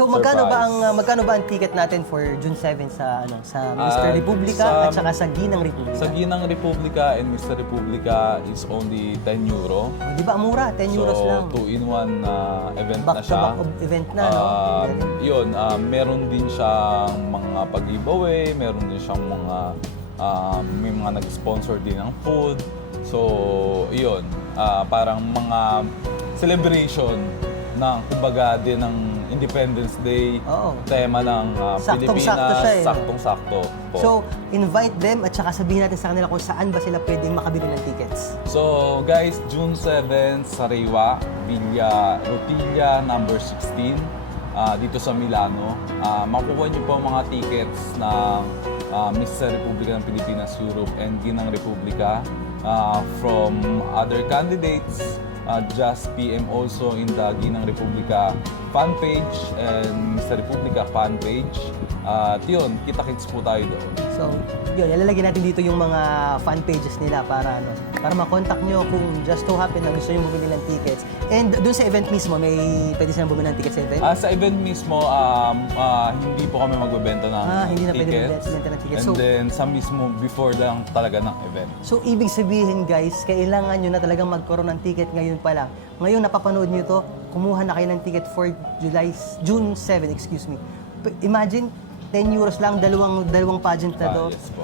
So magkano ba ang ticket natin for June 7 sa sa Mr. Republica at saka sa Ginang Republica? Sa Ginang Republica and Mr. Republica is only 10 euro. Oh, di ba mura? 10 euros lang. So, 2-in-1 event Back na to siya. back event na, no? Yun, meron din siyang mga pag-giveaway, meron din siyang mga, may mga nag-sponsor din ng food. So, yun, parang mga celebration ng, kumbaga din ng Independence Day, Oo. tema ng Saktong-sakto Pilipinas, siya eh, no? saktong-sakto po. So, invite them at saka sabihin natin sa kanila kung saan ba sila pwedeng makabili ng tickets. So guys, June 7 sa Rewa, Villa Rotilla, number 16, dito sa Milano. Makukuha niyo po ang mga tickets ng Mr. Republica ng Pilipinas, Europe, and Ginang Republica from other candidates. Just PM also in the Ginang Republica fan page and Mr. Republica fan page. At yun, kita-kits po tayo doon. So, yun, ilalagay natin dito yung mga fan pages nila para ma-contact nyo kung just to happen na gusto nyo bumili ng tickets. And doon sa event mismo, may pwede silang bumili ng tickets sa event? Sa event mismo, hindi po kami magbebenta ng Hindi na pwede tickets. magbenta ng tickets. And So, then sa mismo, before lang talaga ng event. so, ibig sabihin guys, kailangan nyo na talagang magkaroon ng ticket ngayon pa lang. Ngayon, napapanood nyo to, kumuha na kayo ng ticket for June 7, excuse me. Imagine, 10 euros lang, dalawang pageant na to. Yes po.